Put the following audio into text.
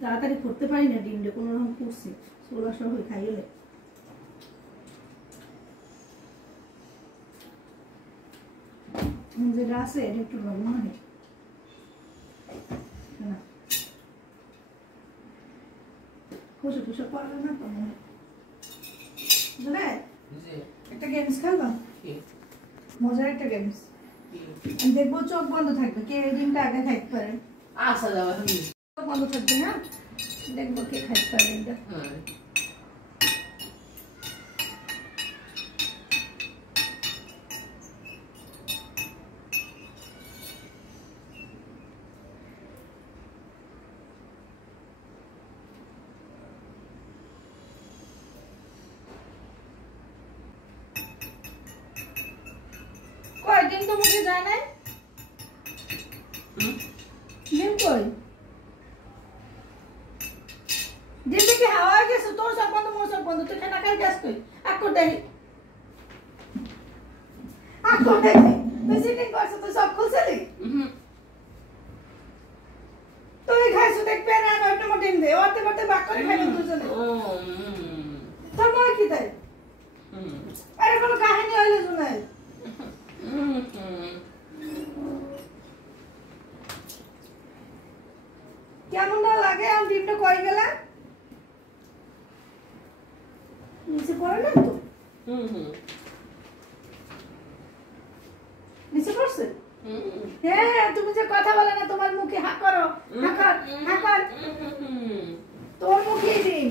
তাড়াতাড়ি করতে পারি না, ডিমটা কোনো রকম করছি ছোলা সহ খাইলে। যেটা আছে এটা একটু লবণ হয় না, খুশি খুশি পারবে না তো মনে হয়। একটা গেমস খেলবা, মজার একটা গেমস দেখবো, চোখ বন্ধ থাকবে, কে ডিমটা আগে খাইতে পারে। আচ্ছা যাবে, চোখ বন্ধ থাকবে, হ্যাঁ দেখবো কে খাইতে পারে ডিমটা। ডিম তো মুখে যায় নাই, ডিম কই, ডিম কি হাওয়া গেছে? তোর সব বন্ধ, মোর সব বন্ধ, তুই খানা খাই গেছ, তুই আকর দেখি, আকর দেখি তুই সিটিং করছ, তুই সব খুলছিলি, তুই খাইছ দেখবে না, একটা মোট ডিম দে, ওতে ওতে বাক করে খাইল দুজনে, তোর মনে কি তাই? আরে কোনো কাহিনী হইলে শুনাই, কেমন না লাগে? আমি ডিমটা কই গেলাম, নিচে পড়ে না তো? নিচে পড়ছে? হ্যাঁ, তুমি যে কথা বলে না, তোমার মুখে হাঁ করো, হাঁ কর, হাঁ কর, তোর মুখেই ডিম।